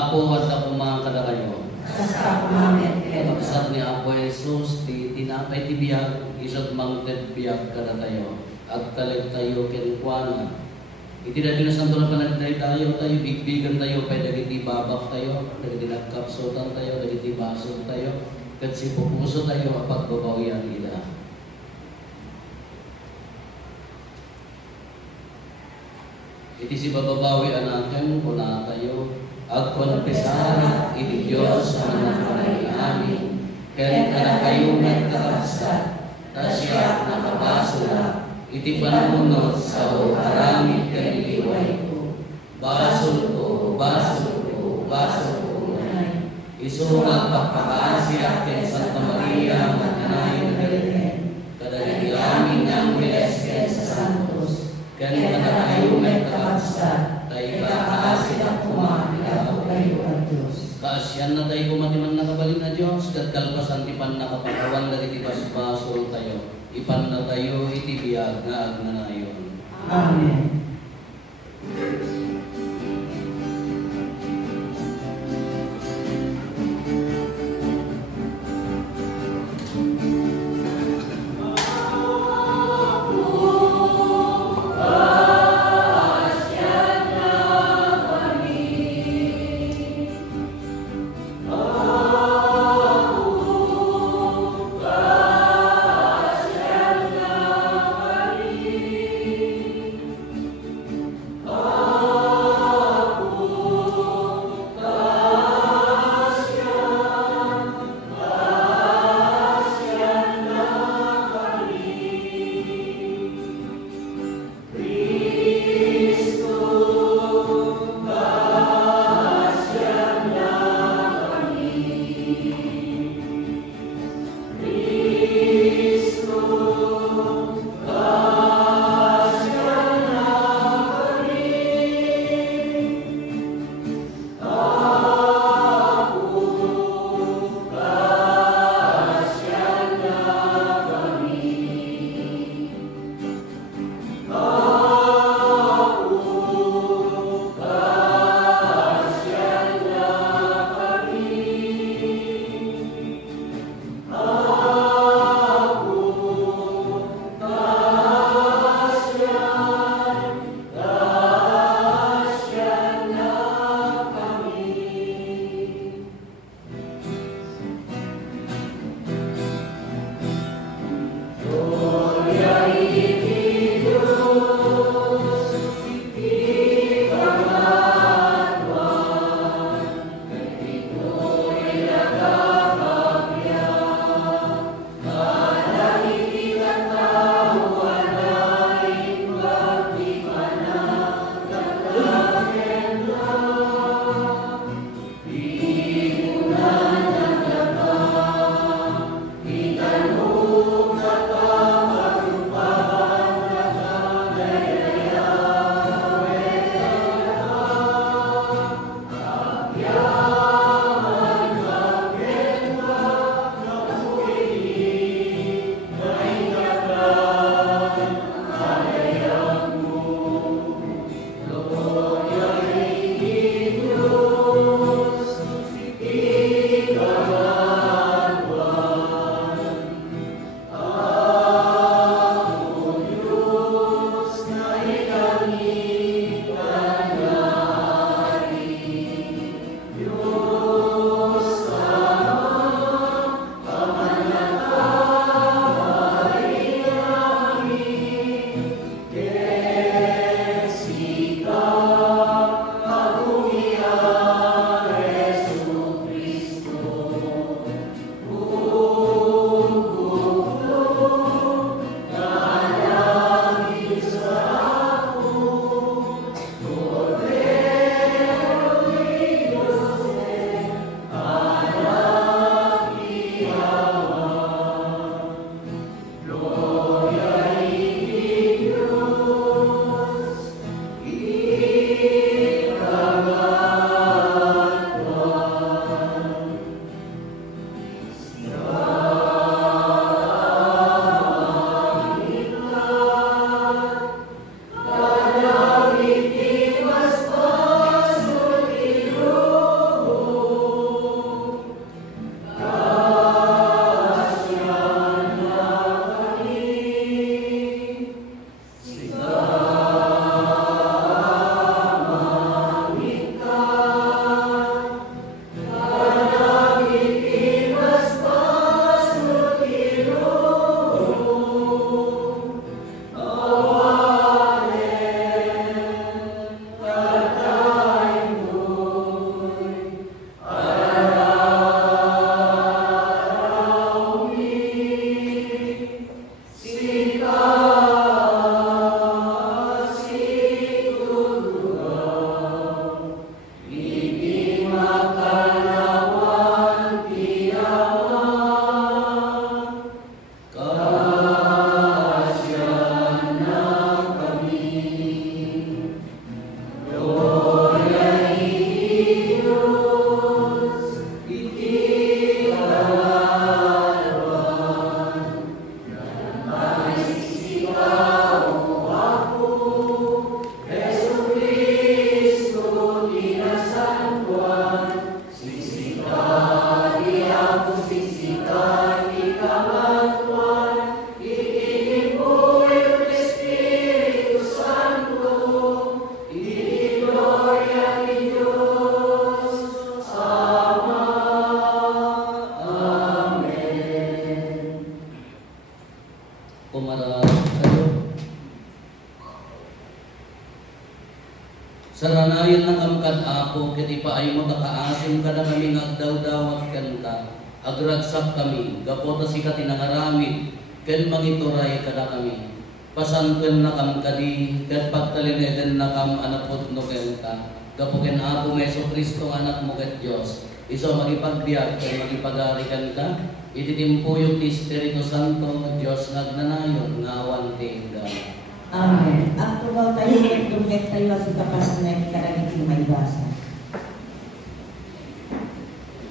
Apo at ako mga kada kayo. Sa kumamet kayo. Kapsat ni Apo Jesus, ti tinapay ti biyag, isot mangted biyag kada tayo. At talag tayo kinikwana. Iti dati na santo na panagday tayo, bigbigan tayo, pwede dagiti babak tayo, dagiti nagkapsutan tayo, dagiti baso tayo, kat si pupuso tayo, apat babawian nila. Iti si bababawi anaken, kuna tayo, agkonpisara, iti Diyos ang nakaray amin, kaya na kayo nagkakasat, tasya nakabasula, iti panunod sa ukarami kay liway ko. Basol ko, basol ko, basol ko unay. Isumat pagpakaasi akin Santa Maria, Magdanay na Virgen, kadagiti amin ang Mileske sa Santos, kaya na kayo nagkakasat, tayo kaasi at kumakilaw kayo ang Diyos. Kaasyan na tayo kumatiman nakabalin na Diyos, kat kalpasan tipan nakapagawan dagiti basbasol tayo. Ipan na tayo itibiyag na agnanayon. Amen. Apo, kiti paay mo takaasim ka na kami ngagdaw-dawat kanta. Agragsak kami, gapota si katinangaramid, ken mangituray ka na kami. Pasanten na kam kadi, ken pagtalineden na kam anapot no kenta. Gapuken Apo Meso Kristo anak mo ket Dios. Iso magipagbiag ken magipagarikan ka. Ititimpuyog ti Espiritu Santo, Dios nagnanayon ngawan tingga. Amen. Ang tugaw tayo, tungkit tayo sa kapasnek, karagit yung may basa.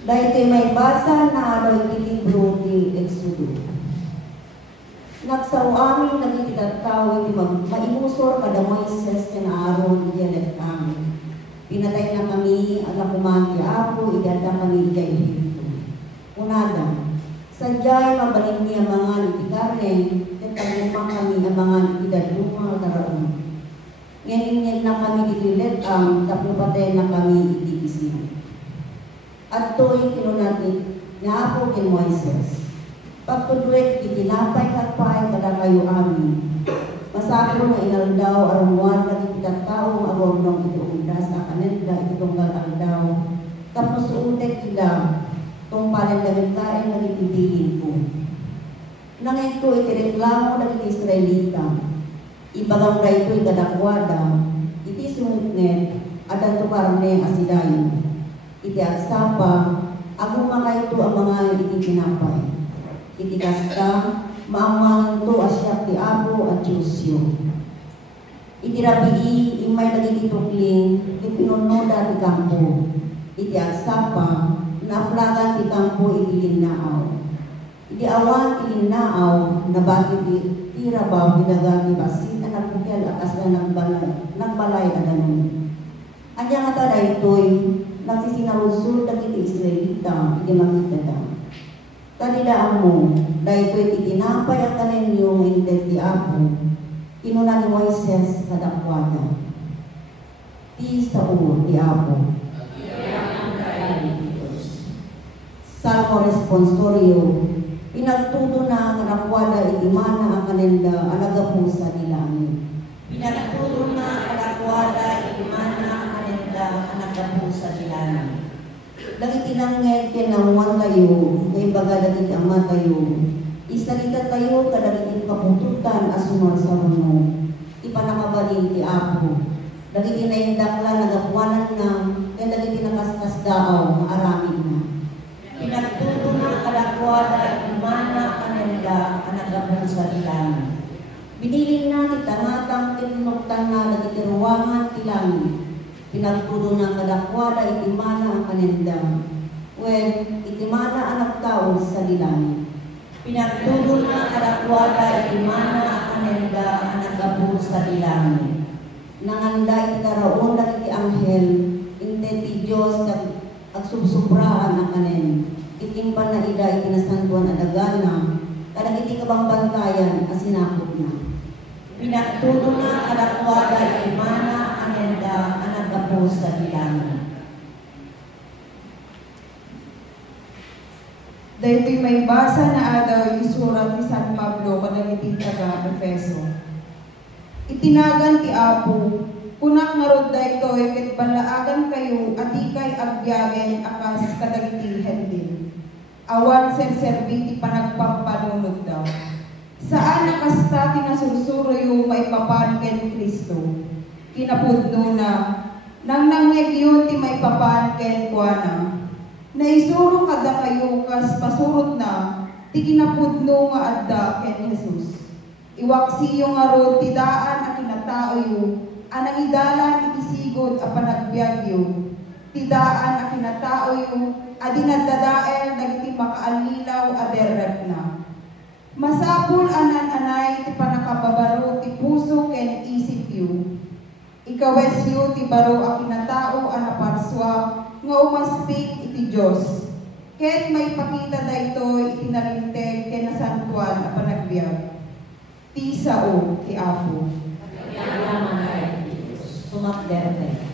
Dahil ito'y may basa na araw libro ni Exodo. Nagsawamin nagititataw iti maimusor kada Moises na araw ni Janet kami. Pinatay na kami at nakuman ti Apo, idada kami kay Egipto. Unada, sadya'y mabaling niya mga itikarne, at pagmumang kami ang mga idadunga karaon. Ngayon na kami dililit ang tapupatay na kami itikisihan. At to'y kinunatin na Apo kay Moises. Pagtudwet itinapay katpay kada kayo amin. Masako na inaldaw arungwan kati kitataong agawag ng ituundas sa kanenda itunggal aldaw. Tapos utek ila tong palandagantain na ititigin ko. Nangin ko itireklamo ng Israelita. Ibagang da ito'y kadakwada, iti sumutnet at ang tukarne asidayo. Iti agsapa, agumaka ito ang mga ititinapay. Iti kasta, maamangan to asyak ti Apo at Diyosyo. Iti rabii, imay nagititukling, ipinunoda ti kampo. Iti agsapa, naaplagan ti kampo iti linnaaw. Iti awan ti linnaaw, nabati ti rabaw, ginagami basit, anak bukel, akas na nagbalay adanon. Anya nga tada ito'y, nagsisinarusul dagiti Israelita, iti makita. Kanidaan mo, dahil ko'y titinapay ang kaninyo ngayon ti Apo, kinuna ni Moises kadakwada. Ti sa ulo, ti Apo. Salmo responsorio, pinagtudo na kadakwada itimana ang kanenda alagapusa ni langit. Pinagtudo na kadakwada itimana ang kanenda alagapusa ni langit. Dagiti tinanggay kinamuan tayo, kay baga dagiti ama tayo. Isalita tayo kadagiti kapututan asunod sa muno. Ipanakabalin ti Apo. Dagiti naindakla nagapuanan na, kay dagiti nakaskas daaw, maaramid na. Pinagtuto na kadakwada, imana kanenda, anagabon sa ilang. Binilin na ti tangatang tinuktan na dagiti ruwangan ti langit. Pinagtudo ng kadakwada, itimana ang kanenda. Itimana anak tao sa lilang. Pinagtudo ng kadakwada, itimana ang kanenda, anak gabo sa lilang. Nanganda itaraon lang iti anghel, inte ti Diyos at subsubraan ang kanen. Itimpan na ida itinasantuan adagana, kadang iti kabangbantayan asinakot na. Pinagtudo na kadakwada, itimana kanenda, anak gabo sa lilang. Dahil may basa na adaw yung surat ni San Pablo kadagiti taga Efeso. Itinagan ti Apo, kunak narod da ito ket balaagan kayo at ikay agbiagen akas kadagiti hendil. Awan serserbi ti panagpampanunod daw. Saan nakasta tinasursuro yung maipapan ken Kristo? Kinapudno na, nang nangyagyon ti maipapan ken kuana. Naisuro kada kayo kas pasurot na, ti kinapudno nga adda ken Jesus. Iwaksiyo nga ro ti daan a kinataoyo, anang idalan itisigod a panagbiagyo. Ti daan a kinataoyo, adi nadadael dagiti makaallilaw a derrep na. Masapul anan-anay ti panakababaro ti puso ken isip yu. Ikawesyo ti baro a kinatao a naparswa, nga umaspik iti Diyos. Ket may pakita da ito itinalinteg ken nasantuan a panagbiag. Ti sao ti Apo. Sumakderte.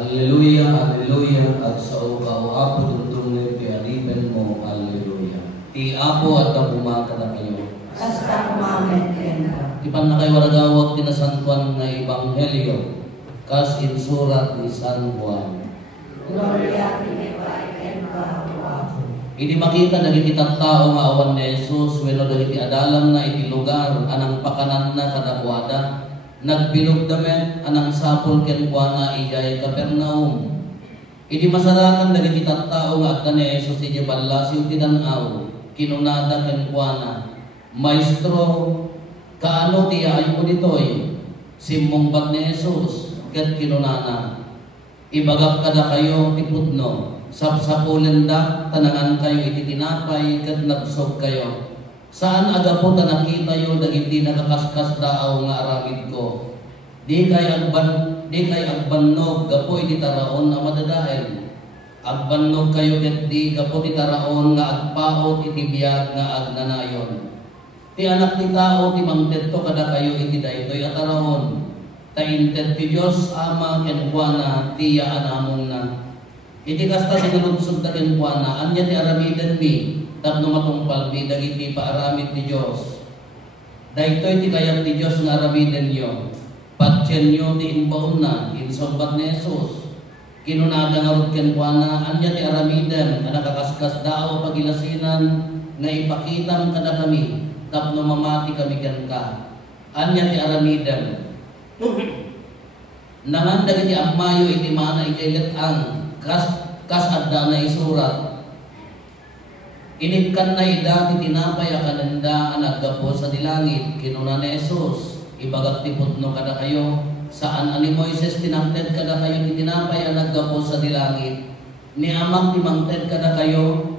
Hallelujah, hallelujah, at sa ukaw apo dundong pialiben mo, hallelujah. Ti apo at napumaka na kayo. Hasta kumamet ka. Ipan na kayo waragawag ti na San Juan na Ebanghelyo, kas in surat ni San Juan. Gloria tinipay ka, Apo. Hindi makita dagiti tattao nga awan ni Jesus wenno dagiti adalam na iti lugar anang pakanan na kadakwada. Nagbilog damet anang sapol ken kuana ijay Capernaum. Idi masarakan dagiti tattao nga adda ni Jesus iti ballasiw ti dan-aw kinunada ken kuana. Maestro, kaano ti ayo mo ditoy? Simbongbat ni Jesus ket kinunana. Ibagak kada kayo ti putno. Sapsapulen da tanangan kayo iti tinapay ket nabsog kayo. Saan aga po ta nakita yo dagiti nakakaskas daaw nga aramid ko. Di kay agbannog gapo iti taraon na madadael. Agbannog kayo ket di gapo ti taraon nga agpaot iti biag nga agnanayon. Ti anak ti tao ti mangtetto kada kayo iti daytoy a taraon. Tainted ti Dios ama ken kuana tiya anamon na. Iti kasta sinaludsod ta ken kuana anya ti aramiden mi. Tapno matungpal mi dagiti paaramid ti Dios. Daytoy ti kayat ti Dios nga aramiden yo. Patyen yo ti imbaon na insombat ni Jesus. Kinunada nga rod ken kuana anya ti aramiden nga nakakaskas daaw pagilasinan nga ipakitam kada kami tapno mamati kami ken ka. Anya ti aramiden. Nangan dagiti ammayo iti mana ijay letang kas adda na isurat. Inipkan na ida ti tinapay a kananda ang naggapo sa dilangit kinuna ni Jesus. Ibagak ti putno kada kayo saan ani Moises tinangted kada kayo ti tinapay a naggapo sa dilangit. Ni amang ti mangted kada kayo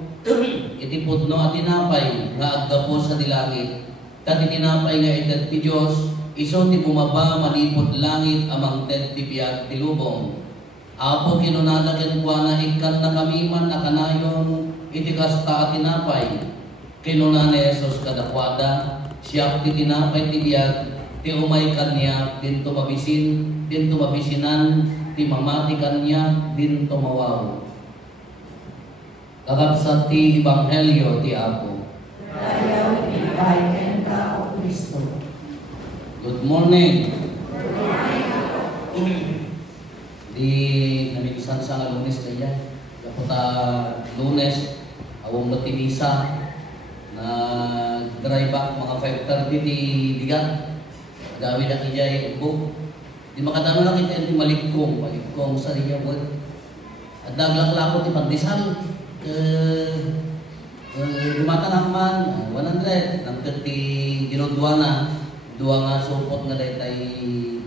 iti putno a tinapay nga aggapo sa dilangit. Kat tinapay nga ited ti Dios iso ti bumaba malipod langit amang ted ti biag ti lubong. Apo kinunada ken kuana ikan na kami man na kanayon iti kasta at tinapay. Kinuna ni Jesus kadakwada siya ti tinapay ti biag ti umay kanya dinto mabisinan ti mamati kanya dinto mawaw. Kakabsat ti Ebanghelyo ti Apo. Ayaw tinipay ka, O Kristo. Good morning. Di namikisan sa Lunes kaya. Kaputa Lunes, awong matimisa na drive back mga 5:30 di bigat. Gawin na kijay ubo. Di makadano lang kita yung malikong sa iya word. At daglang-lako ti pandisal. Lumata naman 100 nang ti ginudwa na. Dua nga supot nga daytay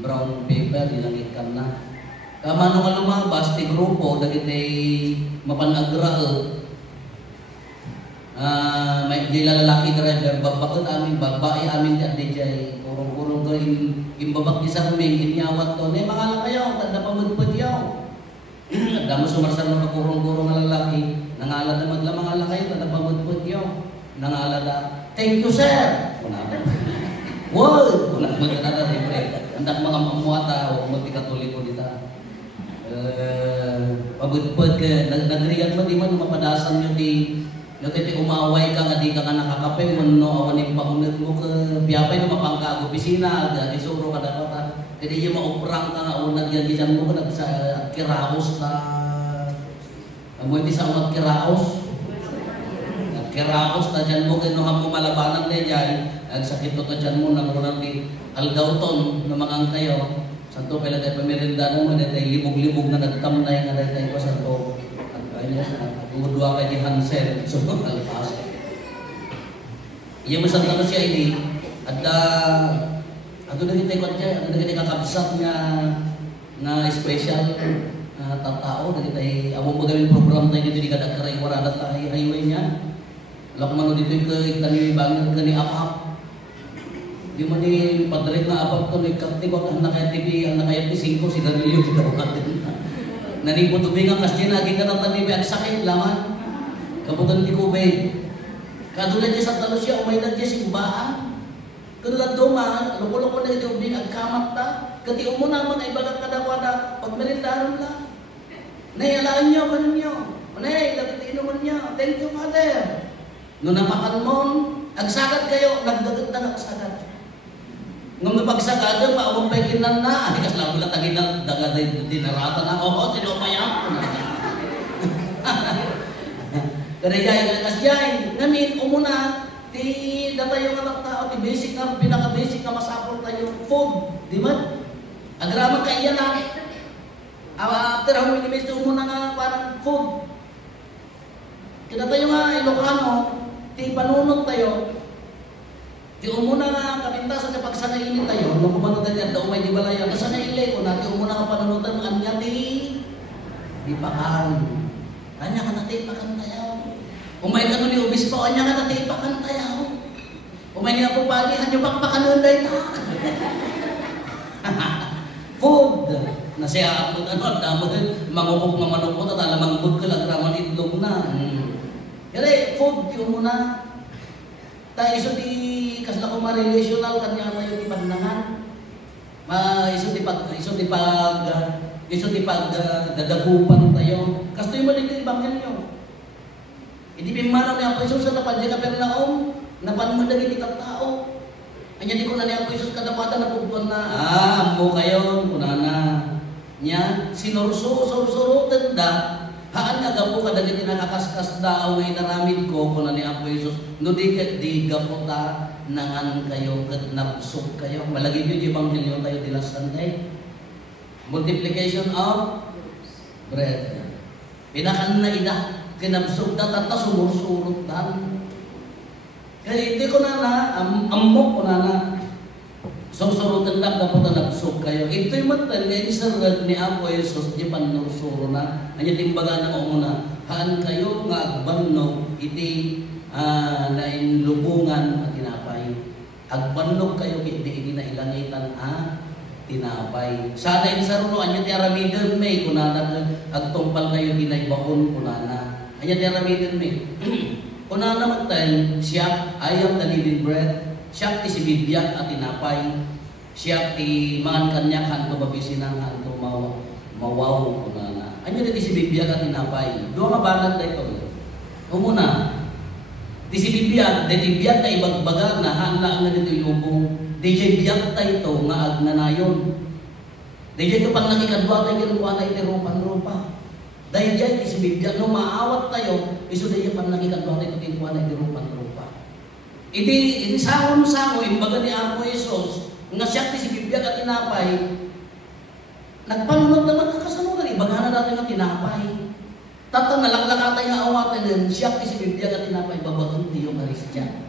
brown paper ilangikan na. Kamano nga lumabas ti grupo dagiti mapanagral. May lalaki driver babakot amin babae amin di jay kurong-kurong ko imbabak di sa kuming inyawat to. Ne mga kayo tanda pamudpud yaw. Tanda mo sumarsal ng kurong-kurong nga lalaki nangalad na maglamang ala kayo tanda pamudpud yaw. Nangalada thank you sir. Wow, wala mo na siyempre. Andak mga mamuata o magtikatuloy ko dito. Pabudpud ka, nagriyan mo di man mapadasan nyo di umaway ka nga di ka nga nakakape mo no awan yung paunod mo ka biyapay no mapangka opisina isuro ka dapat kaya yung mauprang ka nga unag yan dyan mo ka sa kiraos ta amoy di sa umat kiraos ta dyan mo kaya no mo malabanan na dyan ang sakit to dyan mo nang unang di algauton na mga kayo santo kaya tayo pamirinda mo na tayo libog-libog na nagtamnay nga tayo ko santo umudwa kay di Hansel so alpas iya masanta na siya ini ada ato na kita ikot siya ato na kita kakabsat na special tatao na kita awang magawin program tayo dito di kadag karay waradat tayo highway niya lakman mo dito itani bangin ka ni apap di mo ni padalik na apap ko ni kaktikot ang nakaya TV ang nakaya TV 5 sigarilyo kita natin nanipo tumingang kasi naging katatabi ang sakit laman kaputan di kubay kadulad niya sa talo siya umay na siya simbahan kadulad duman lukuloko na ito ubing ang kamat ta kati umuna mga ibagat kadakwada pag merindaron ka Nay, alaan nyo, kanon nyo. Nay, dapat inuman nyo. Thank you, Father. Nung napakan mo, agsagad kayo, nagdagat na agsagad. Nung napagsagad, maawang paikinan na. Ay, kas lang ulat tagin na dinarata na. Oo, tinupayang ko na. Kadayay, kasjay. Namin, umuna, ti data yung anak tao, ti basic na, pinaka-basic na masapol tayo, food. Di ba? Agraman ka iyan na. After how many minutes, umuna nga parang food. Kaya tayo nga, Ilocano, ti panunod tayo. Ti umuna nga kapintasan na pagsanayin tayo, nung kumanod tayo, daw may di balaya, kasanayin ko na, ti umuna nga panunutan, anya di pakan. Anya ka natin pakan tayo. Umay ka nun ni Obispo, anya ka natin pakan tayo. Umay niya po pagi, anyo pakpakanon tayo ta. Food. Nasiya ako, damo din, mangukok na manok mo, tatala mangbud ka lang, raman itlog na. Kaya food, di umuna. Tayo iso di, kasla ko ma-relational, kanya mo yung ipandangan. Iso di pag dadagupan tayo. Kasto yung maligay ibangyan nyo. Hindi pimanaw niya po Isus sa napadya ka Pernaum, napanmadag hindi ka tao. Anya di ko na niya po Isus kadapatan na pugtuan na, mo kayo, kunana. Nya, sinurso tenda, haan nga gapo kadagit nakakaskas daaw ngay naramid ko, kuna niya po Isus, no di gaputa, nangan kayo, napsok kayo. Malagi nyo di Ebanghelyo tayo dilas Sunday. Multiplication of bread. Pinakan na ida. Kinabsog na tata, sumursurot dan. Kaya hindi ko na amok ko na susurutan lang dapat na nabsog kayo. Ito'y matan, kaya isarad ni Apo Jesus, di panursuro na. Anya timbaga na umuna, haan kayo nga agbannog, iti nainlubungan at tinapay. Agbannog kayo, hindi na ilangitan tinapay. Sana insaruno, anya ti aramidon may, kunana agtumpal kayo ginaybaon, kunana. Anya ti aramidon may. Kunana magtan, siya ayam the living bread, siya ti si bibiyat at tinapay, siya ti mangan kanya kanto babisinan kanto mawaw, kunana. Anya ti si bibiyat at tinapay. Doon nga banat na ito. Umuna, ti si bibiyat, ti biyat na ibagbaga na hanglaan na dito ilubong. DJ biyak tayo ito nga agnanayon. DJ ito pang nakikadwa tayo kinukuha tayo iti rupan-rupa. Dahil dyan isi bibyak, no maawat tayo, iso dahil pang nakikadwa tayo kinukuha tayo iti rupan-rupa. Iti sangon-sango, imbaga ni Apo Jesus, nga siya iti si bibyak at tinapay, nagpanunod naman ang kasanunan, ibagahan na natin ang tinapay. Tatang nalaklakatay nga awatan yan, siya iti si bibyak at tinapay, babagang tiyo Karistya.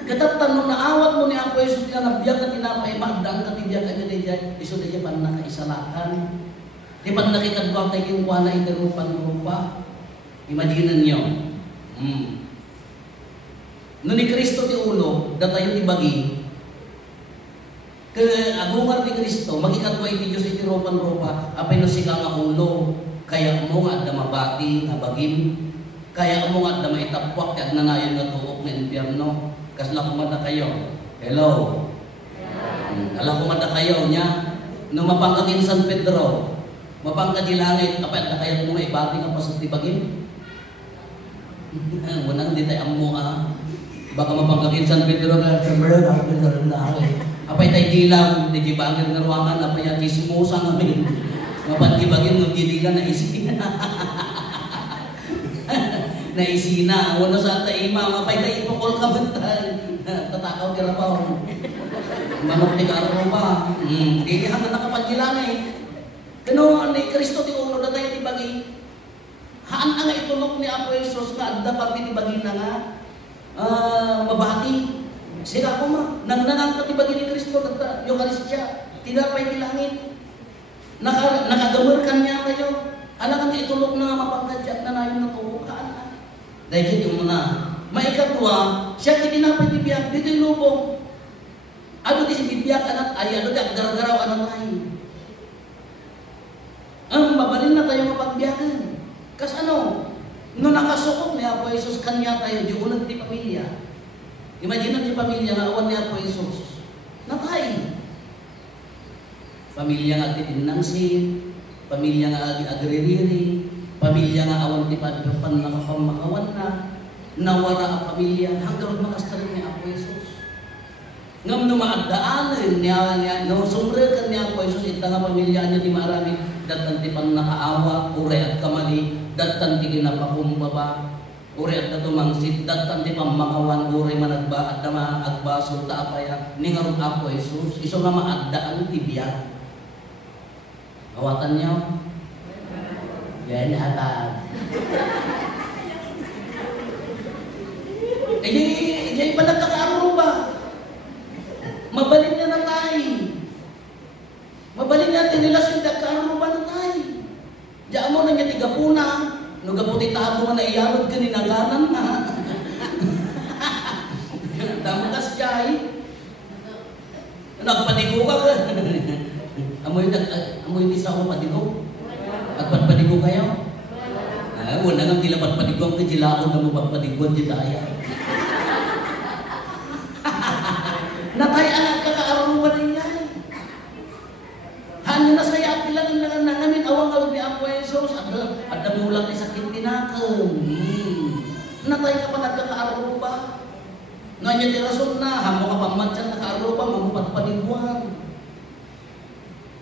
Kataptan nung naawat mo ni Apo Jesus niya na biyag na tinapay, magdang katibiyag ka niya diyan, iso na niya pan nakaisalakan. Di pan nakikadwang tayo yung kuha na itirupan-rupa. Imagine nyo. Nung ni Kristo ti ulo, datayo ti bagi, agungar ni Kristo, magikadwa iti Diyos itirupan-rupa, apay no sika nga ulo, kaya mo nga da mabati, nga bagim, kaya mo nga da maitapwak, kaya nanayon nga tuok na impyerno. Kasla kumanda kayo. Hello. Alam kumanda kayo niya. Nung mapangkakin San Pedro, mapangka di langit, apay na kayo mo ibati nga pasat tibagin. Wanang di tayo amu Baka mapangkakin San Pedro na apay tayo dilang, di jibangir nga ruangan, apay at ismusa namin. Mapantibagin nung didilang na isina. Na isina, wala sa taima, mapay tayo ipukol ka bantay. Tatakaw kira pa ako. Manok ni Karo pa. Hindi hanggang nakapagilan eh. Kano ni Kristo ti ulo na tayo ti bagi. Haan ang itulok ni Apo Jesus nga adda pati ti bagi na nga mabati. Sila ko ma, nangnanang ka ti bagi ni Kristo nagta Eucharistia. Tinapay ti langit. Nakagamur kanya kayo. Alam nga itulok na mapagkadyak na nayon na tuhukaan. Dahil yung muna, maikatwa, siya kitinapay ti biyak, dito yung lubong. Ano di si bibiyak anak ay, ano di agdara-garaw anak ay. Ang mabalin na tayo mapagbiyakan. Kas ano, nung nakasukot ni Apo Jesus, kanya tayo, di unang ti pamilya. Imagine ang ti pamilya nga awan ni Apo Jesus. Natay. Pamilya nga ti tinangsin, pamilya nga agririri, pamilya nga awan ti padapan nakapamakawan na, nawara ang pamilya, hanggang makastarin ni Apo Jesus. Ngam numaagdaanan niya, no sumrekan niya Apo Jesus, ita nga pamilya niya di marami, datan ti pan nakaawa, uray at kamali, datan ti ginapakumbaba, uray at natumangsit, datan ti pamakawan, uray managba, at na agbaso, taapaya, ningarong Apo Jesus, iso nga maagdaan ti biyak. Awatan niyo? Yan ata. Eh, pa nagkakaaro ba? Mabalin niya na tayo. Mabalin niya tinilasyon nagkakaaro ba na tayo? Diyan mo na niya tigapuna. No gaputi tabo nga na iyarod ka ninaganan na. Damukas jay. Nagpadigo ka ka. Amoy hindi sa ako padigo. Agpadigo kayo? Wala nga kilapat padigo ang kajilaon na mo pagpadigon di tayo. Natay anak kakaaruban niya. Hanya na saya pilang lang namin awang alog ni Apo Jesus at namulang ni sakit tinakam. Natay ka pa nagkakaaruba. Nganya di rason na hamo ka pang matyan nakaaruba mamupat paniguan.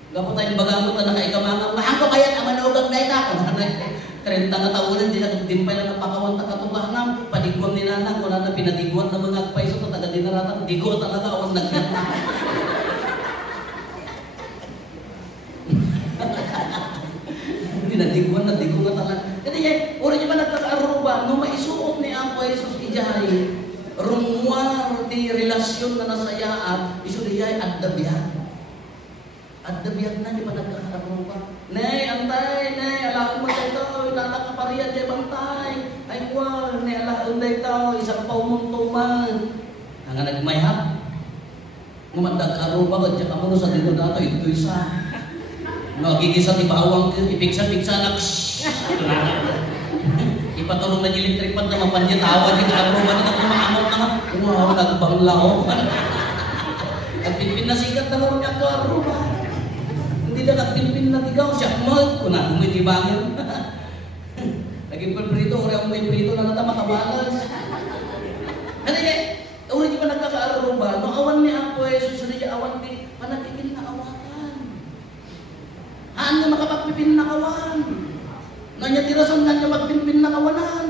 Gapo tayong bagamot na nakaikamanga. Mahangko kaya ang manugang na ita. 30 nga taonan din nagdimpay lang ng pakawan takatugahan na padigwang ni nanang wala na pinadigwan na mga agpaiso at taga dinaratan digo talaga awan nagkita. Pinadigwan na digo nga talaga. Kasi uri niya ba nagkakaaruba no maisuot ni Apo Jesus ijahay rumuar di relasyon na nasayaan iso diyay addabihan. Addabihan na di ba nagkakaaruba? Nay, antay, nay, ala ko ito, ilalak ka pariyan, di bantay. Ay, wala, nay, ala ko ito, isang paumuntuman. Ang nagmayhat. Ngumandag ka aruba, kadya ka mo sa dito na ito, ito isa. Nagigisa ti bawang, ipiksa-piksa na, ipatulong na nilitrepan na mapanyatawa, di ka aruba, di ka kumaamot na, wow, nagbanglaw. At pinasikat na rin ako aruba. Hindi na nagpimpin na tigaw, siya mag, kung na tumitibangin. Lagi prito, orang may prito na nata makabalas. Ano uri di pa nagkakaaruba, no awan ni Apo Jesus, ano awan di, panagpipin na awakan. Haan na makapagpipin na kawan. Nganya tirason nga niya magpimpin na kawanan.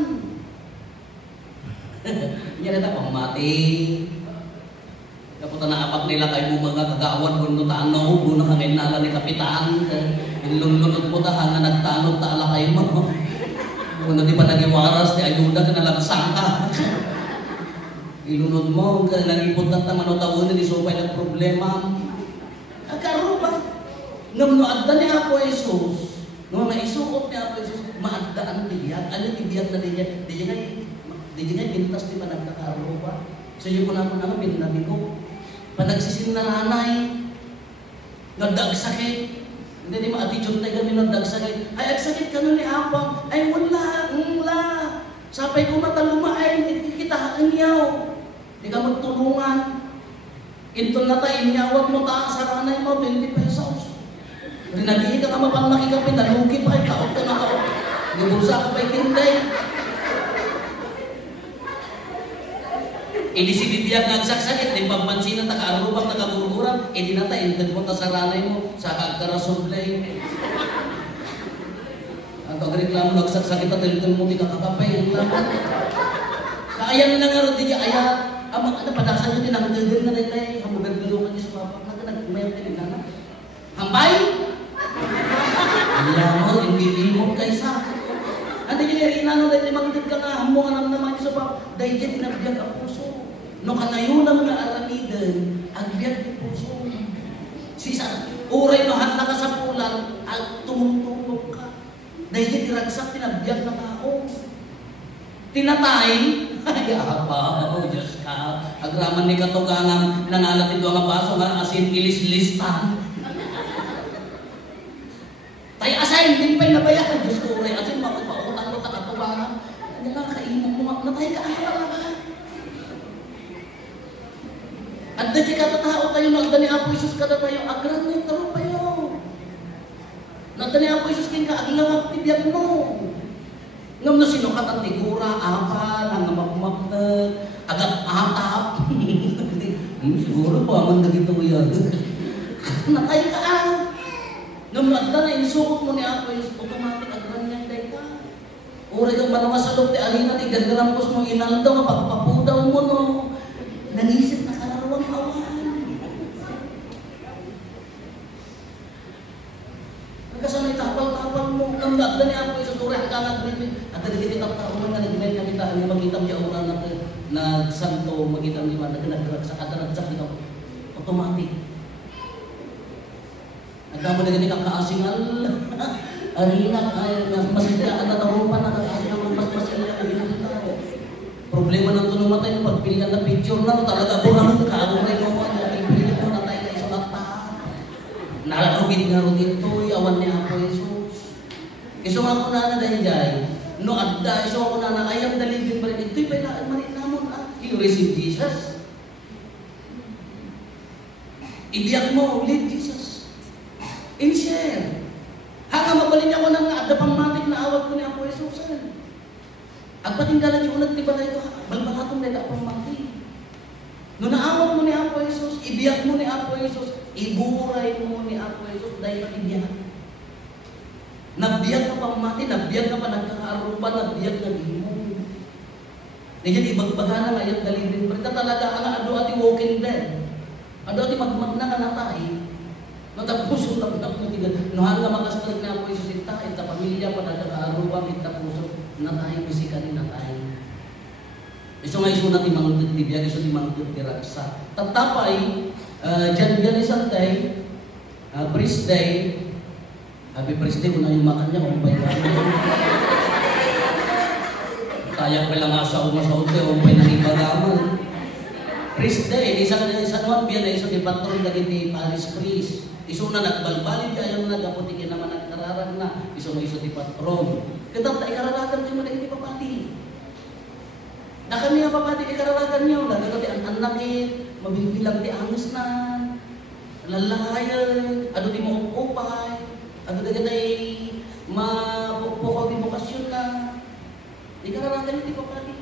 Yan na pamati. Kaputa na apak nila kay mga kagawan kung nutano, bunang hangin nala ni Kapitan. Inlunod mo ta nga nagtanong ta ala kayo mo. Kung di pa nagiwaras, di ayuda ka nalagsang ka. Ilunod mo, nangipot na manutawon ni Sobay ng problema. Agkaruba. Ngam no adda ni Apo Jesus, no maisuot ni Apo Jesus, maagdaan tibiyag. Ano tibiyag na diyan? Di nga pintas di pa nagkakaruba. So yung naman pinabi ko. Panagsisin na nanay, nagdagsakit. Hindi di ma-attitude tayo kami nagdagsakit. Ay, agsakit ka nun ni Apo. Ay, wala. Sapay ko mataluma ay, hindi kita anyaw. Hindi ka magtulungan. Ito na tayo, inyawag mo ta sa ranay mo, 20 pesos. Rinagigit ka mapang makikapin, nalugi pa, kaot ka na kaot. Nabulsa ka pa'y tinday. Hindi si bibiyag nagsaksakit, di pagpansin na nakaarubang, nakagururan, hindi na tayo, hindi mo sa ranay mo, sa kagkarasoblay. Ang pagreklamo nagsaksakit at tilton mo, di kakakapay, ang laman. Kaya na nga rin, di niya, kaya, ang mga padasan nyo din, ang gagawin na rin tayo, ang magagulungan niyo sa papa, nagmayaw tayo na. Hambay! Alam mo, hindi limog kaysa. Ano yung rinano dahil magdid ka nga, mo alam naman niyo sa papa, dahil dyan tinabiyag ang puso. No kanayunan nga aramidan, ang biyag ng puso. Sisa, uray no handa ka sa pulan, at tumutulog ka. Dahil dyan tiragsak, tinabiyag na tao. Tinatay, ay apa, oh Diyos ka, agraman ni katugangan, nangalatid ko ang baso nga asin ilis-listan. Tayo asayin, din pa'y nabayaran, Diyos ko, uray, asin makapautan mo takatugangan. Ano nga, kainin mo, natay ka, at dati katatao tayo, nagda ni Apo Jesus kada tayo, agran mo yung taro payo. Nagda ni Apo Jesus ka aglawag tibyan mo. Ngam na sinukat ang tigura, apan, ang namakmaknag, agad atap. Siguro po, aman na gito yan. Nakay ka ah. Ngam agda na insukot mo ni ako, automatic agdan niya day ka. Uri kang manungasalok ti alina, ti gandarampos mo, inaldaw, mapagpapudaw mo no. Nanisip na kalaruang awan. Nagkasanay tapal-tapal mo, ngam agda ni ako, sa turi ang kangag-grimit. At nagkikitap tao man nga nag-grimit na kita, ang magitam niya una na santo, magitam niya, nagkaksak at nagkaksak ito. Automatic. Nagkamo na ganit ang kaasingal. Alina, masidaan na tarupan, nakakasin naman mas masilya. Problema ng tunumatay, pagpilihan na picture na, talaga po naman, kaagumay mo mo, pagpilihan mo na tayo kayo sa mata. Nalarugid nga ro dito, awan niya ako, Jesus. Iso nga ko na dahil dyan, no adda, iso ako na ayam dalibin pa rin, ito'y pailaan marit namon, you receive Jesus. Ibiyak mo, lead Jesus. In-share. Hanga mabalin ako ng adda pangmatik na awat ko ni Apo Jesus. At patinggalan yung ulat, di ba tayo, balbangatong na akong mati. Nung naawat mo ni Apo Jesus, ibiyak mo ni Apo Jesus, iburay mo ni Apo Jesus, dahil ibiyak. Nabiyag ka pang mati, nabiyag ka pa nagkakarupan, nabiyag na mo. Ngayon, ibagbaga na ngayon, dalibin. Pero talaga, ang ado ati walking dead. Ado ati magmagna ka na tayo. Natapuso, tapos mo tiga. Nuhal nga makasalag na Apo Jesus, ita pamilya pa nagkakarupan, ita puso. Natay, bisikanin natay. Iso nga iso natin mangutut tibiyag, iso di mangutut tiraksa. Tatapay, dyan isang day, priest day, happy priest day, kung na yung makan niya, kung ba'y tayak pa lang asa umasaot kayo, kung ba'y nanibagaman. Priest day, isang one biyan, iso di patron na di Paris priest. Iso na nagbalbalin kaya yung nagaputikin naman nagkararag na. Iso nga iso di patron. Kadang tayo kararagan kayo mo na hindi papati. Na kami ang papati ikararagan niyo. Lagagati ang anakit, mabibilang di angis na, lalahayan, ano di mo upay, ano di ganay mapupukol di bukasyon na. Ikararagan niyo di papati.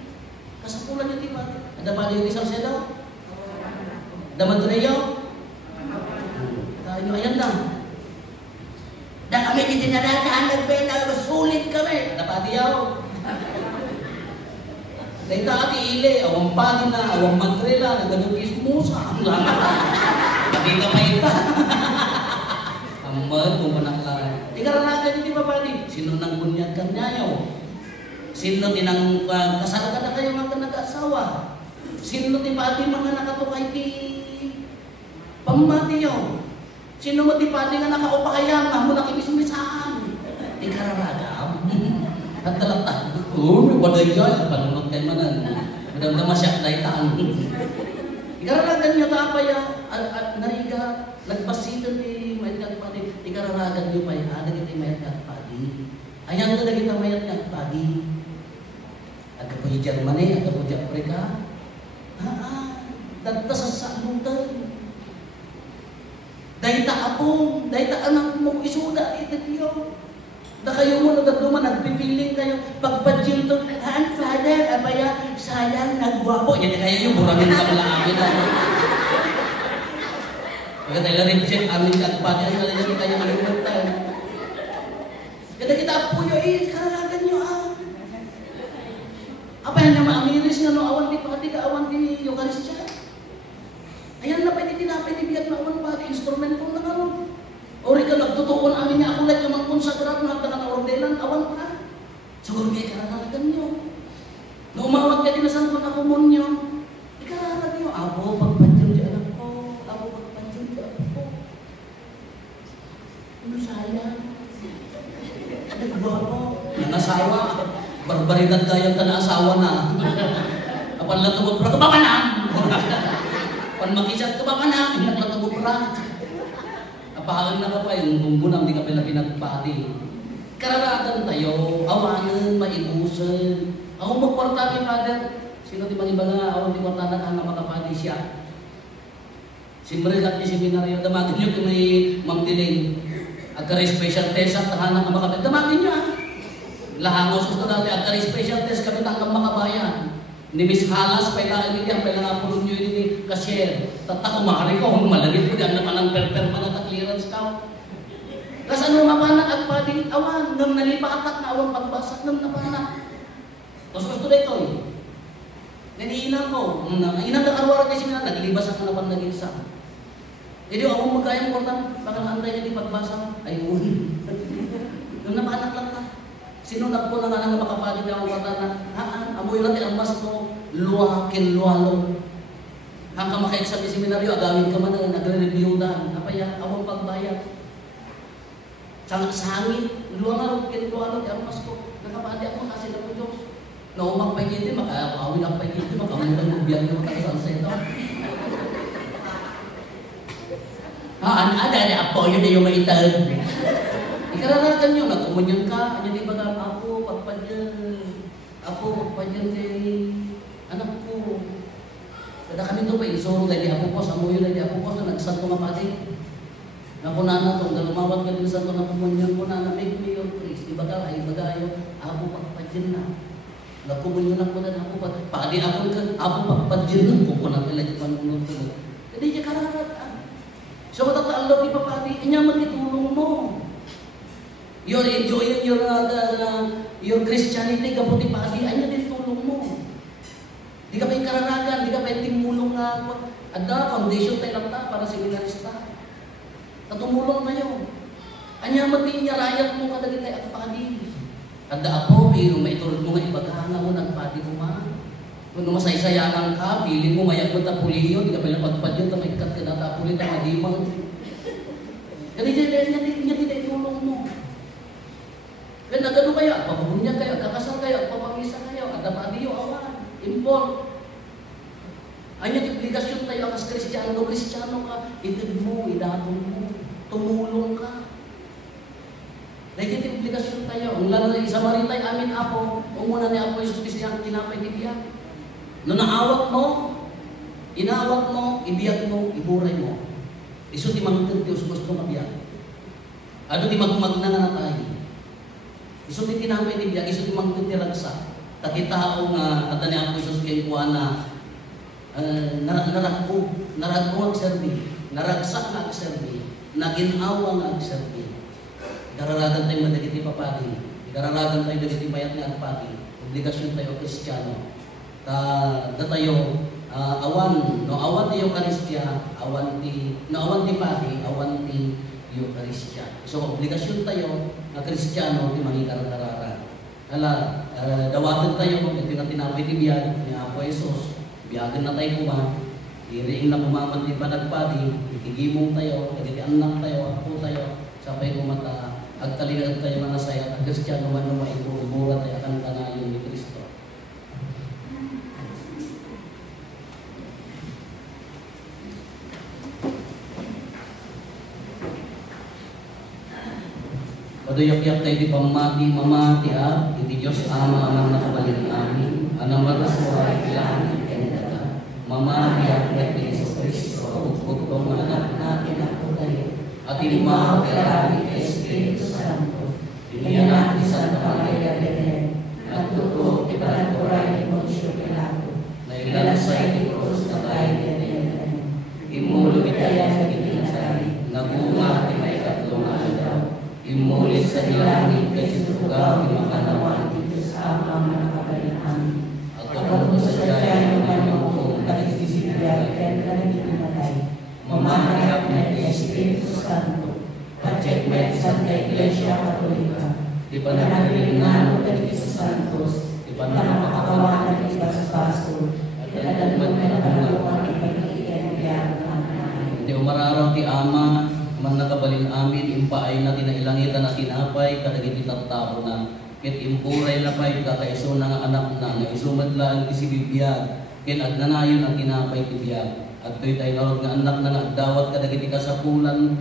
Kasapulan niyo di papati. Ada pa yung isang selaw? Damadreyo? Tayo ayan lang. Dan kami ditinadaan, nagbenta, sulit kami. Napati yaw. Dahil ati ile, awang pati na, awang mantrela, nagadugis musa. Pati ka pa ita. Amad, kung manaklara. Ikaranagan hindi pa pati. Sino nang bunyag kanyayaw? Sino tinang kasal ka na kayo mga nag-asawa? Sino ti pati mga nakatukay ti pamati yaw? Sino mo ti pati nga nakaupakayang nga mo nakimismisaan? Ikararagam. At talatan. May waday dyan. Panunod kayo manan. Madam-dama siya naitaan. Ikararagan niyo tapaya. At nariga. Nagpasitan ni mayat kagpadi. Ikararagan niyo pa'y hadag iti mayat kagpadi. Ayan na nagita mayat kagpadi. Aga po yung Germany. Aga po yung Afrika. Dagtas sa salutan. Dahil taapong, dahil anak mo isuda, ito tiyo. Da kayo mo nagduman, nagpipiling kayo. Pagpadjil to, Father, abaya, sayang, nagwapo. Yan kaya yung buramin ka pala amin. Pagkatay lang rin siya, amin kagpati, ang nalang yung kaya kalimutan. Kada kita po yun, kararagan nyo Apa yan na maamiris nga no, awan di pati ka, awan di Eucharistia. Ayan na pwede tinapay ni Biat na awan pati, instrument po na ano. Ori ka nagtutuon amin niya ako like yung mga konsagrat na hagda ng ordenan, awan pa. Siguro kayo kararagan nyo. No umawag ka din na saan ko na kumonyo. Ikararagan nyo, abo, pagpanjol di anak ko. Abo, pagpanjol di anak ko. Ano sayang? Nagwapo. Nangasawa. Barbaridad gayang ka na asawa na. Apan lang tubog pra, kabakanang! Apan makisat kabakanang, inak lang tubog pra. Apahalan na ka pa, yung bumbunang di ka pala pinagpati. Kararagan tayo, awanan, maibusan. Ako magkwarta ni Father. Sino di iba nga, ako di kwarta na ka makapati siya. Simrelat ni seminaryo, damagin nyo kung may Ma'am Diling. Agkari special test at tahanan ka makabay. Damatin niya. Lahangaw sa dati, agkari special test kami tangkang makabayan. Ni Miss Halas, pailaan niya, pailaan po ninyo ni cashier. Tata kumari ko, kung malagit ko, diyan naman ang per-per pa na clearance ka. Tapos ano mapanak at pwede, awan, nang nalipatak na awan pagbasak, nang napanak. Tapos gusto na ito eh. Naniinan ko, inang nakarwara kasi nila, naglibas ang napan naging sa. Hindi ako magkayang kortan, baka naantay niya di pagbasa, ay uwi. Nung napanak lang ka. Sinunag po na nga nga makapali niya ang kortan na, amoy natin ang mas mo, luwakin, luwalo. Hanggang maka-exam yung seminaryo, agawin ka man na nagre-review na, napaya, awang pagbayad. Sangit, luwalo, luwalo, ang mas ko, nakapali ako kasi na po Diyos. Naumang pagkiti, makakawin ang pagkiti, makamulang ng biyak yung makasal sa ito. Ada apo yun na yung maitag. Ikararagan nyo, nagkumunyan ka, ano di ba nga, ako, pagpadyan kay anak ko. Kada kami ito pa, isuro dahil apo ko, sa muyo dahil apo ko, sa nagsanto nga pati. Nakunana ito, lumawat ka din sa ito, nakumunyan ko na, make me your praise. Di ba ka, ay bagayo, ako pagpadyan na. Nagkumunyan ako na, ako pagpadyan ako ka, ako pagpadyan na, kukunan ka lang yung panunod ko. Hindi niya kararagan. So matataalog ni Papadi, inyaman itulong mo. You're enjoying your Christianity, kaputi Padi, anya din tulong mo. Di ka pa yung kararagan, di ka pa yung timulong nga. Ada, foundation tayo lang ta para seminarista. Tatumulong tayo. Anyaman din niya, rayat mo kadagin tayo at Padi. Ada ako, pero maiturod mo nga ibagana mo ng Padi mo ma. Kung masaysayangan ka, piling mo mayak mo tapulin yun, di ka pala pagpad yun, tamikat ka na tapulin, tamadimang. Kasi niya tinulong mo. Kaya nagano kaya, pabubunya kayo, kakasal kayo, papamisa kayo, at napadiyo, awan, import. Anya implication tayo as Kristiyano ka, itig mo, idatong mo, tumulong ka. Naging implikasyon tayo. Ang lalo na isa maritay amin apo, umuna ni Apo Jesus Cristo ang tinapay tibiyak. No naawat mo, inawat mo, ibiyag mo, iburay mo. Iso di mangtid, Diyos gusto mabiyag. Ano di magmag na nga tayo. Iso di tinapay tibiyag, iso di mangtid tiragsa. Takitao nga, at ni Apo Jesus kayo kuha na, naragpo ang serbi, naragsak na ang serbi, naginawa nga ang serbi. Ikararagan tayo madagiti papagi, ikararagan tayo madagiti bayat nga papagi, obligasyon tayo Kristiyano. Tayo, awan ti Eucharistia, awan ti pagi, awan ti Eucharistia. So, obligasyon tayo na Kristiyano, ti mangikararara. Dawatan tayo, ito nga tinapay ti biyag, ni Apo Jesus, biyagan na tayo kuma, iriing na kumaman ti panagpadi, ikigimong tayo, kagiti anak tayo, apo tayo, sapay kumata, agtaligan tayo manasaya, at Kristiyano man naman ito, umura tayo akan kanayon ni Kristo. Paduyak-yak tayo di mamati iti Diyos Ama amang nakabalin amin, anang magasuray kailangan kanita. Mamati tayo di Yesus Cristo, ugtong anak natin ako tayo, at inimaw kailangan kay Espiritu Santo, iniyan natin Santa Maria Belen, at tuto ipanaturay ni Poncio Pilato, na ilalasay ni Cruz na tayo Belen, imulo itaya sa itinasari, nagunga at may katlong alaw, imulit sa hilangin kay susugaw ni makanawan dito sa amang nakabalin amin. At ako sa dyan ng manukong kanisisibiyag kaya kanagitimatay, mamahayap na kay Espiritu Santo, pacheck met Santa Iglesia Katolika, di pa nakalingano kay Jesus Santos, di pa nakakakawanan kay Basbaso, at alalman na nakaluan ang pag-iiyan ng Hindi umararaw ti Ama, man nakabalin amin, impaay na tinailangitan na tinapay, kadagiti tattao na, ket impuray na pa'y kakaiso na nga anak na, nga isumad lang isibibiyag, ket agnanayon ang tinapay tibiyag. At to'y tayo narod nga anak na nagdawat kadagiti kasapulan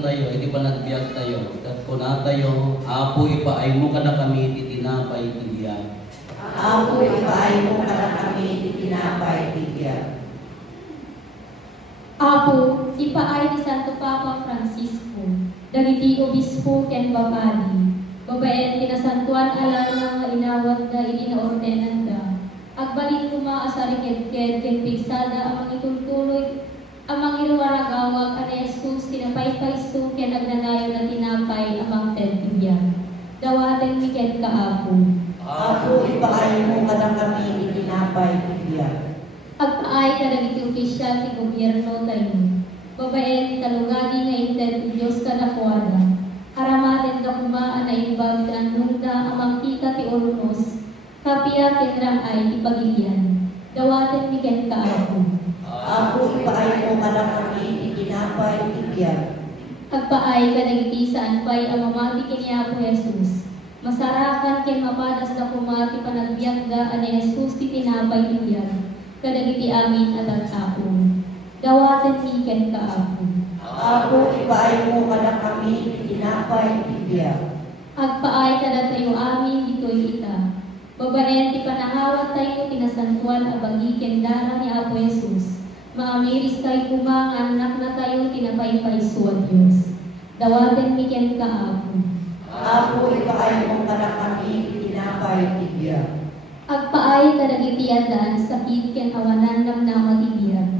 tayo, iti pa nagbiag tayo. Kat kuna tayo, Apo ipaay mo kada kami iti tinapay tibiyag. Apo ipaay mo kada kami iti tinapay tibiyag. Apo, ipaay ni Santo Papa Francisco, dagiti obispo ken babali, babaen tinasantuan alala nga inawat da iti naordenan da, agbalin kuma asariked-ked ken pigsada amang itultuloy, amang iruwaragawag ani Jesus tinapay-payso ken agnanayo na tinapay amang tentibyan. Dawaten mi ken kaapo. Apo, ipaayo mo ka na kami itinapay tibiya. Agpaay ka dagiti opisyal ti gobyerno tayo. Babaen talugadi nga inted ti Dios kadakwada. Haramaten da kuma ana ibag ti anunda amang tika ti ornos. Kapia ken ay ipagilian. Dawaten mi ken kaapo. Apo, ipaayo mo ka na kami itinapay tibiya. Agpaay ka dagiti saan pa'y amamati ken ni Apo Jesus. Masarakan ken mapadas na kumati panagbiagda ani Jesus ti tinapay tibiyan. Kadagiti amin at agtapon. Dawaten mi ken kaapo. Apo, ipaayo mo ka na kami itinapay tibiya. Agpaay kada tayo amin ditoy ita. Babaen ti panahawat tayo tinasantuan abagi ken dara ni Apo Jesus. Maamiris kay kumang anak na tayo tinapay-payso at Diyos. Dawaten mi ken kaapo. Apo, ipaayo mo ka na kami itinapay tibiya. Agpaay kadagiti adaan sakit ken awanan namnama ti biag.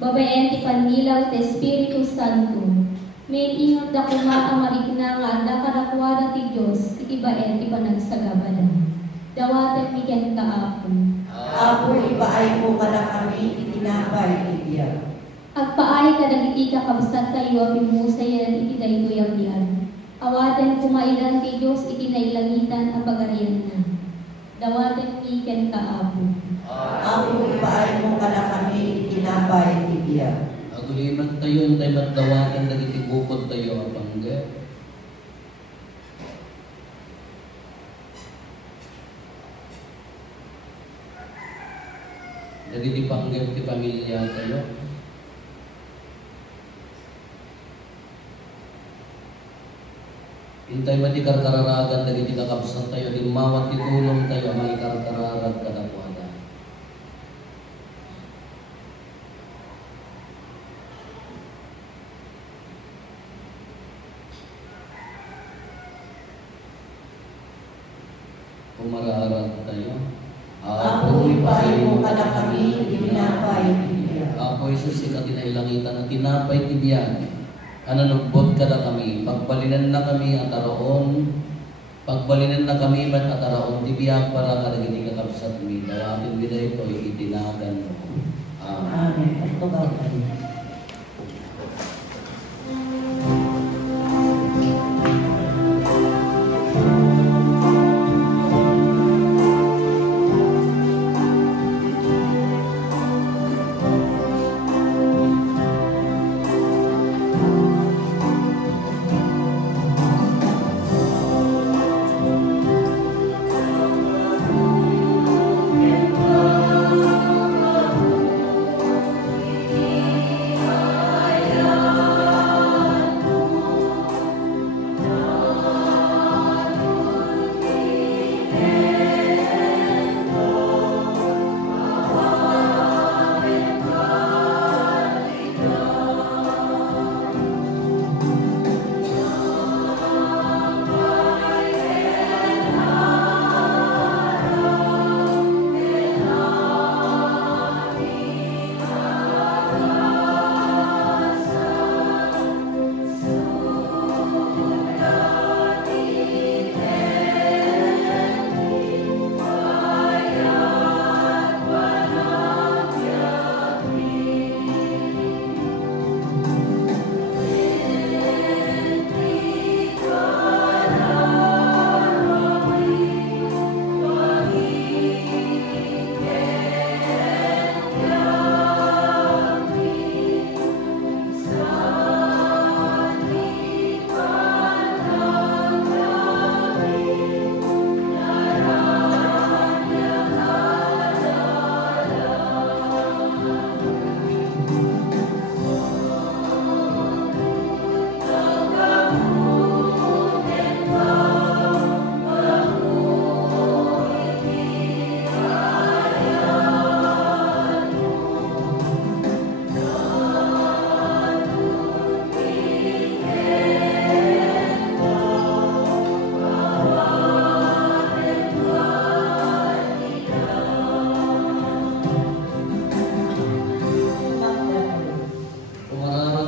Babaen ti pannilaw ti Espiritu Santo. May ingot da kuma ang marikna nga adda kadakwada ti Dios iti baen ti panagsagabadan. Dawaten mi ken kaapo. Apo, ipaayo mo ka na kami itinapay tibiya. Agpaay kadagiti kakabsat tayo pimusayan iti daytoy agdian. Awaten kumailan ti Dios iti nailangitan ang pagarian na. Dawaten mi ken kaapo. Apo, ipaayo mo ka na kami itinapay tibiya. Aguliman tayo tayo magdawakan dagiti bukod tayo apangge. Dagiti panggep ti pamilya tayo. Intay mati karkararagan dagiti kakabsat tayo, di mawat titulong tayo may karkararag kadakwada. Pumararag tayo. Apo, ipaayo mo ka na kami itinapay tibiya. Apo Jesus, ika tinailangitan at tinapay tibiyan. Ananubot ka na kami, pagbalinan na kami at araon, pagbalinan na kami at araon, tibiyak para kadagiti kakabsat mi, dawatin mi na ito, itinagan mo. Amen. Amen. Ito ba tayo?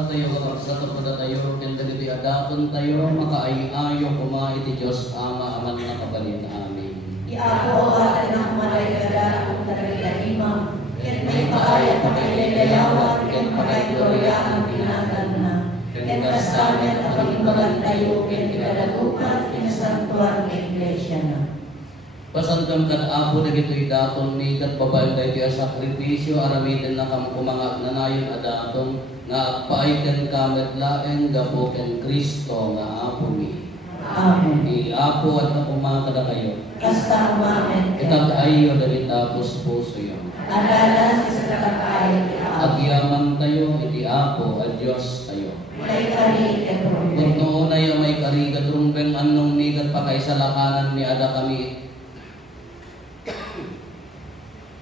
tayo kakabsat o pada tayo ken dagiti adaton tayo makaayo kuma iti Dios Ama aman nakabalin. Amen. Iapo atin ang malaykada kung tagalitanimam, ken may paaya pagkailayawat, ken pagkaigorya ang pinatan na, ken kasamet ang pagimbagan tayo, ken kinadagupan, kinasantuan ng Iglesia na. Pasandam kan apo dagitoy daton mi kat babaen tayo sakripisyo aramiden na kam kumangag nanayon adaton nga paay ken kamet laeng gapo ken Kristo nga apo mi. Amen. Apo at nakumang kada kayo. Kasta umamen Itag-ayo dali tapos puso yun. adalan sa kakaayo ti Apo. Agyaman tayo, iti Apo, at Diyos tayo. May kari katulad. Kung noon ay may karigat rumbeng anong nigat pa kay sa lakanan ni ada kami.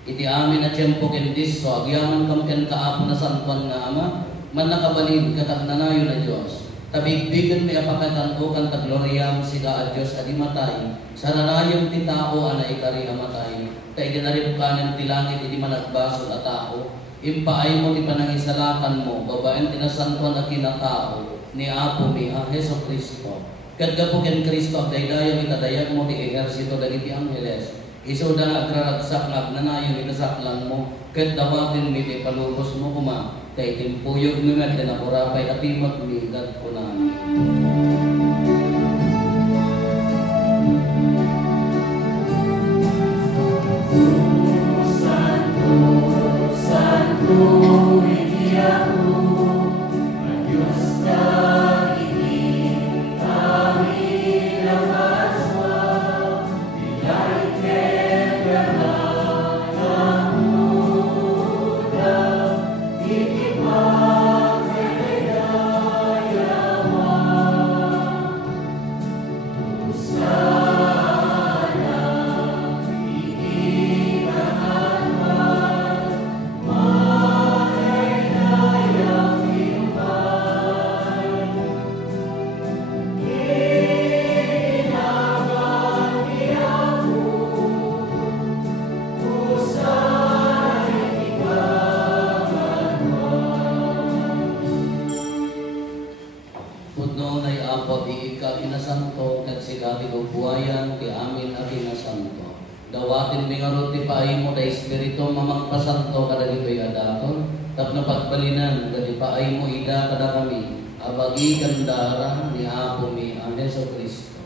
Iti amin na tiyempo ken Diso, agyaman kam ken kaapo na santuan nga Ama, man nakabalid katagnanayo na Diyos. Tabigbigan may apakatan o kan tagloriyam siga at Diyos adi matay. Sa nanayong ti tao ana ikari amatay. Kay dinarim kanan ti langit iti managbasol at tao. Impaay mo ti panangisalakan mo, babaen tinasantuan a kinatao ni Apo mi a Heso Kristo. Kadgapo ken Kristo agdaydayang itadayag mo ti ehersito dagiti angheles. Iso da agraragsak nagnanayon itasaklan mo, ket dawatin mi ti palubos mo kuma. Kay timpuyog mi met tinapurapay at timot mi gat ko namin. Santo, Santo, iti ako, ang Diyos na ini, kami nakaswa, bilay kaya na namuda, iti dawatin mingarot ti paay mo da Espiritu mamagpasanto kadagitoy adaton tapno pagbalinan dadi paay mo ida kada kami abagi kandara ni Apo mi ang Heso Kristo.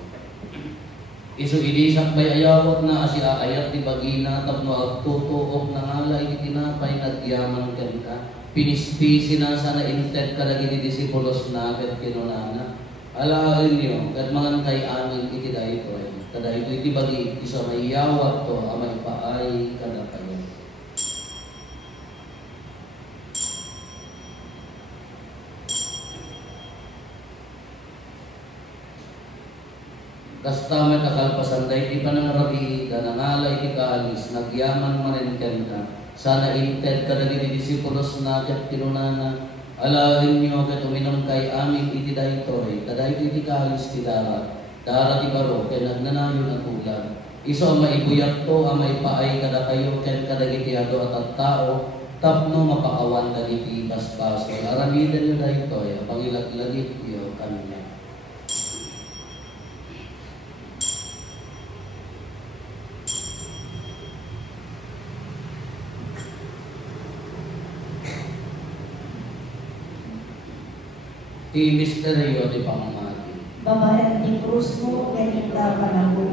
Isu idisak bay ayawat na asi aayat ti bagina tapno agtutuop na ngala iti tinapay nagyaman ken ka pinispisi na sana inted kadagiti disipulos na ket kinunana alaen niyo ket mangantay amin iti daytoy. Kada iti bagi isa may yawat to amay paay kada kayo. Kasta may kakalpasan da iti panangarabi da nangala iti kaalis nagyaman manen ka sana inted kada iti disipulos na ket kinunana alaen niyo ket uminom kay amin iti daytoy kada iti kaalis ti darat dara ti baro ken nagnanayon at ulan. Iso ang maibuyat to ang maipaay kada kayo ken kadagiti ado at tao tapno mapakawan dagiti basbas. Aramidan nyo dahito ay pangilaglagit yo kanya. Ti misteryo ti pamamahal. Babae ni krus mo, ganita panahon,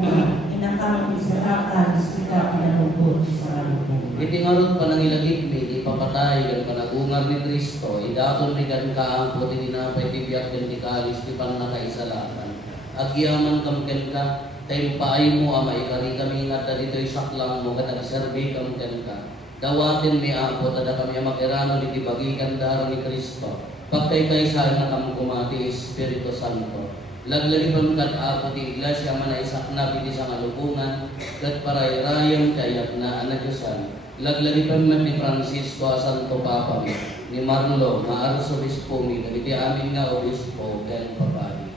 inakang isarakan, sika pinalubot sa kalubog. Itingarot pa ng ilagit mi, di papatay, gan panagungar ni Kristo, idaton ni gan kaampo, di dinapay, di biyak, di kalis, di pang nakaisalakan. Agyaman kamken ka, tayo paay mo, amay kari kami nga, dito'y saklang mo, katag-serbi kamken ka. Dawatin mi apo, tada kami makirano, di bagikan daro ni Kristo. Pagkay kaysa na kami kumati, Espiritu Santo. Laglalipan kat apo di iglesia manaisak na piti sa kalubungan kat paray-rayang kayak na anadyosan. Laglalipan man ni Francisco Santo Papa mi, ni Marlo na Arsobispo mi, dagiti amin nga obispo ken papadi.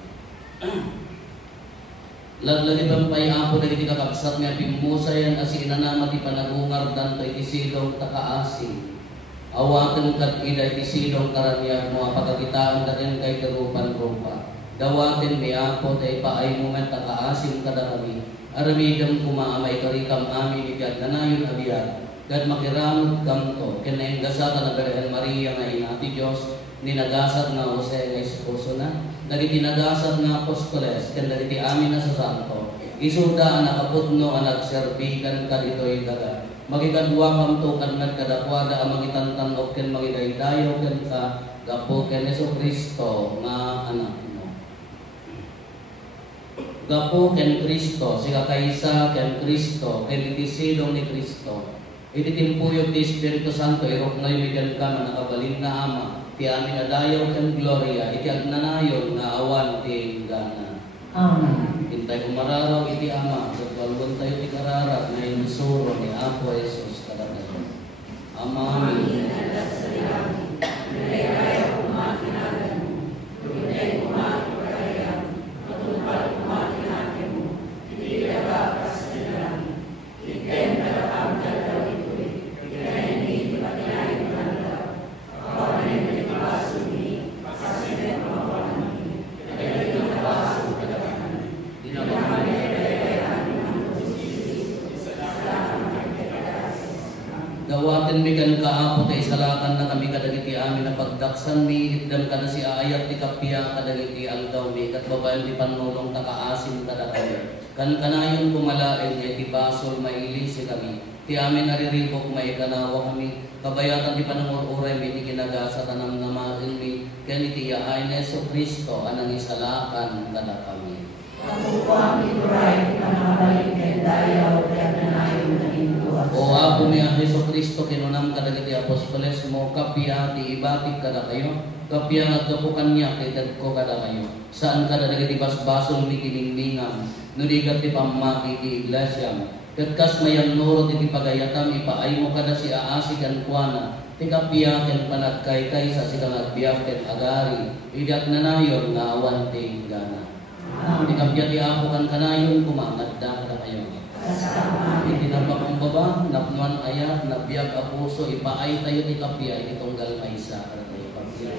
Laglalipan pa'y apo dagiti kakabsat nga pimusayan as inanama ti panagungar danto iti silong takaasing. Awaten kat ida iti silong karaniak mo apagakitaan katen kay karupan rupa. Dawaten mi apo tay paay moment takaasim kada kami. Aramidam kumaamay karikam amin ikat nanayon abiyat. Kat makiramot kamto keneng gasata na Birhen Maria nga ina ti Dios ninagasat nga Jose nga esposo na. Dagiti nagasat nga apostoles ken dagiti amin na sa santo. Isuda ang nakaputno ang nagserbikan kaditoy daga. Magikadwa kamto kan nagkadakwada ang magitantanok ken magidaydayo ken ka gapo ken Jesucristo nga anak mo. Gapo ken Kristo siga kaysa ken Kristo ken iti silong ni Kristo. Iti timpuyod ti Espiritu Santo irok na imigan ka na nakabalin na ama ti amin adayaw ken gloria iti agnanayon nga awan ti gana. Amen. Hintay umararaw iti ama sa kalbon tayo ti kararag na inusuro ni Apo Jesus kada tayo. Amen. Dawaten mi kan kaapo tay salakan na kami kadagiti amin na pagdaksan mi itdam kada si ayat ti kapya kadagiti aldaw mi kat babaen ti panulong takaasim kada kayo. Kan kanayon kumalaen ti basol maili si kami. Ti amin nariribok maikanawa kami. Kabayatan ti panangururay mi ti kinagasa tanam namaen mi ken iti yaay ni Jesucristo anang isalakan kada kami. Ako po ang ituray ti panabalik ken dayaw ken nanayon na induwas. O Apo mi ang Jesucristo kinunam kadagiti apostoles mo kapya ti ibatik kada kayo. Kapya nga gapukan niya kitad ko kada kayo. Saan kada dagiti basbasol mi kiningningan. Nudigat ti pamaki ti iglesia. Katkas mayan nuro ti pagayatam ipaay mo kada si aasi kan kuana. Ti kapya ken panagkaykay sa sikang agbiyak ken agari. Idat nanayon nga awan ti gana. Ti kapya ti Apo kan kanayon kumangadda kada kayo. Itinapakambaba, napnuan ayat, nabiyag a puso, ipaay tayo ti kapya, itonggal maysa kada tayo kapya.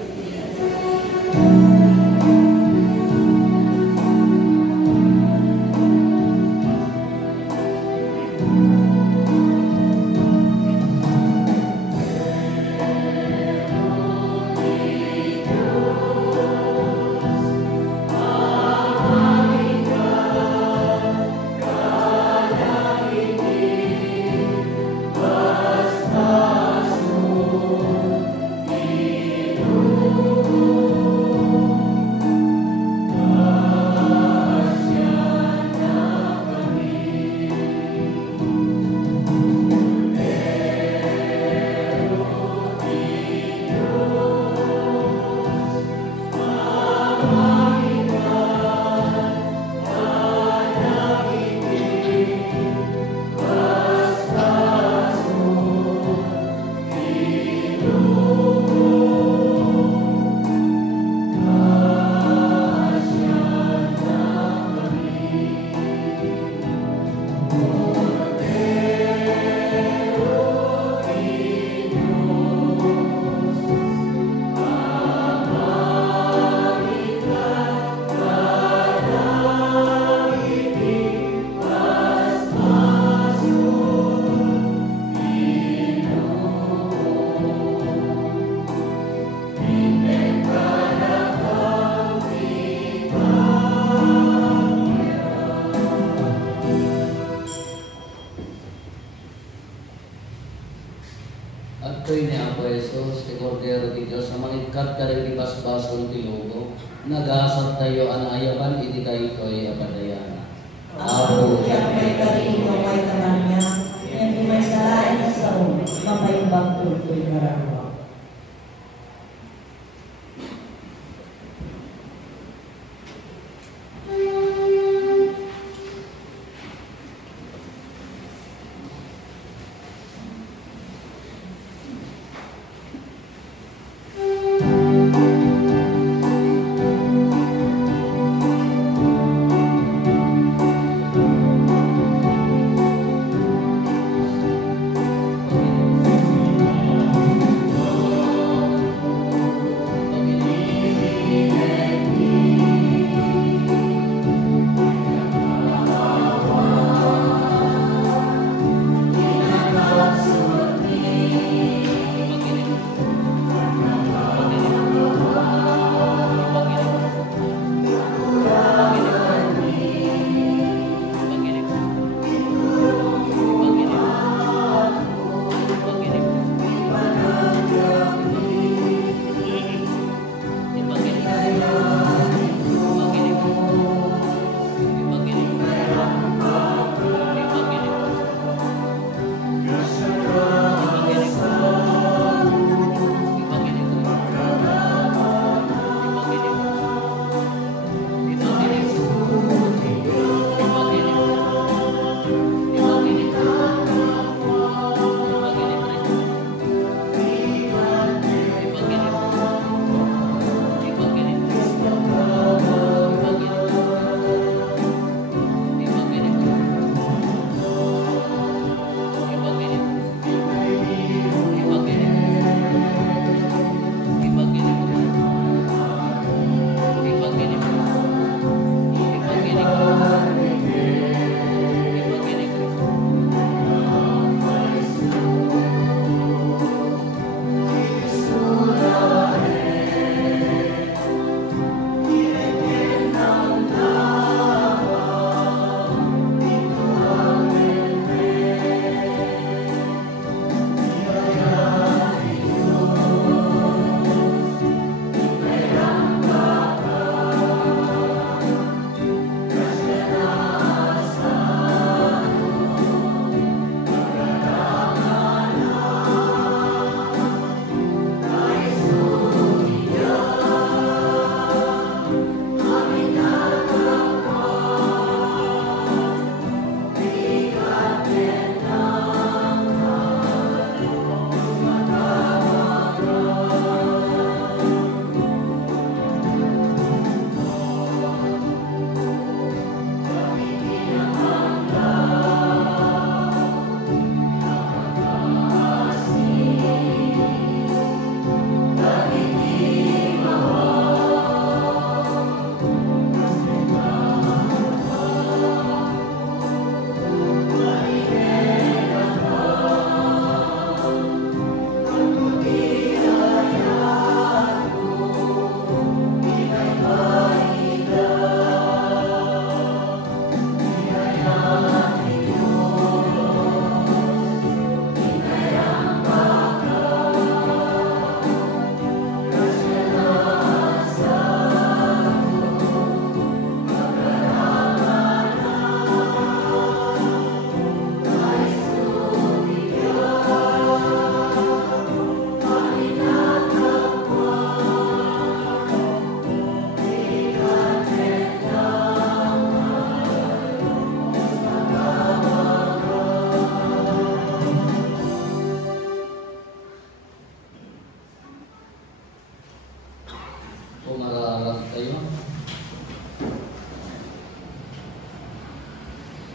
Agtoy ni Apo Jesus, ti Kordero ti Diyos, na mangitkat ka rin di basbason ti lugo, nagasat tayo anayapan, iti kayo to'y abadayana. Apo, tiyak may karino kay tanan niya, yan may salain na sa o, mamayubang tultoy karawa.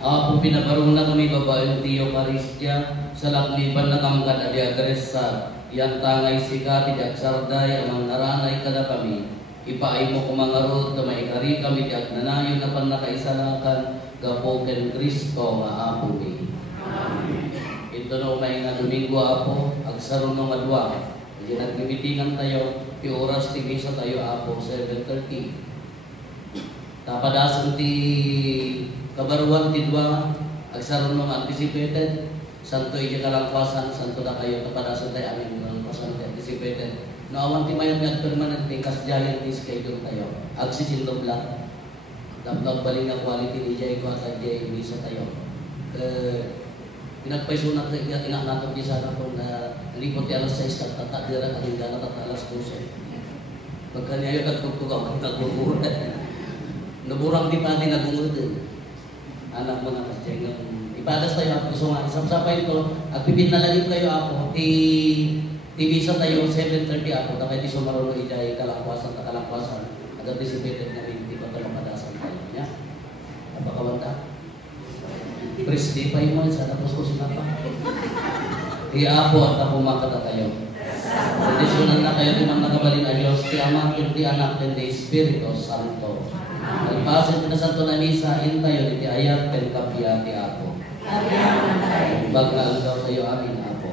Apo pinabarong na kami babaeng Tiyo Karistya, sa lagliban na kamkad adi agresa, yang tangay sika tidak sarday, amang naranay kada kami. Ipaay mo kumangarot, kamaikari kami di agnanayon na panakaisalakan, gapoken Kristo nga Apo mi. Ito na umay nga Domingo Apo, agsaro ng madwa. Hindi nagbibitingan tayo, oras ti misa tayo Apo, 7:30. Tapadasan ti kabaruan ti dua, agsaro ng anticipated, santo iti kalangkwasan, santo na kayo, tapadasan tayo amin kalangkwasan ti anticipated. Naawan ti mayon nga permanent ti kasjayan ti schedule tayo, agsisindog lang. Dapat balik nga quality ni Jay ko at Jay misa tayo. Pinagpaisunat na inak natin di sana kung nalipot ti alas 6 at tatadira at hingga at alas 12. Pagkanyayo at tugtugaw at nagbuburan. Naburang di pati nagungudin. Anak mo na kasi ipadas tayo at gusto nga. Isap-sapay ito, at pipinalagin kayo ako, misa tayo 7:30 ako, na kayo di sumarulo ijay kalangkwasan, kakalangkwasan. At anticipated na rin, di pa tayo madasan tayo. Ya? Napakawanta. Presde pa yun, sa tapos ko sinapa. Apo at ako makata tayo. Tradisyonan na kayo din ang nakabalin na Diyos, ti Ama, ti Anak, ti Espiritu Santo. Nagpasin na Santo na misa, tayo, ti ayat, ti kapiya, ti Apo. Baglaan daw tayo, amin, Apo.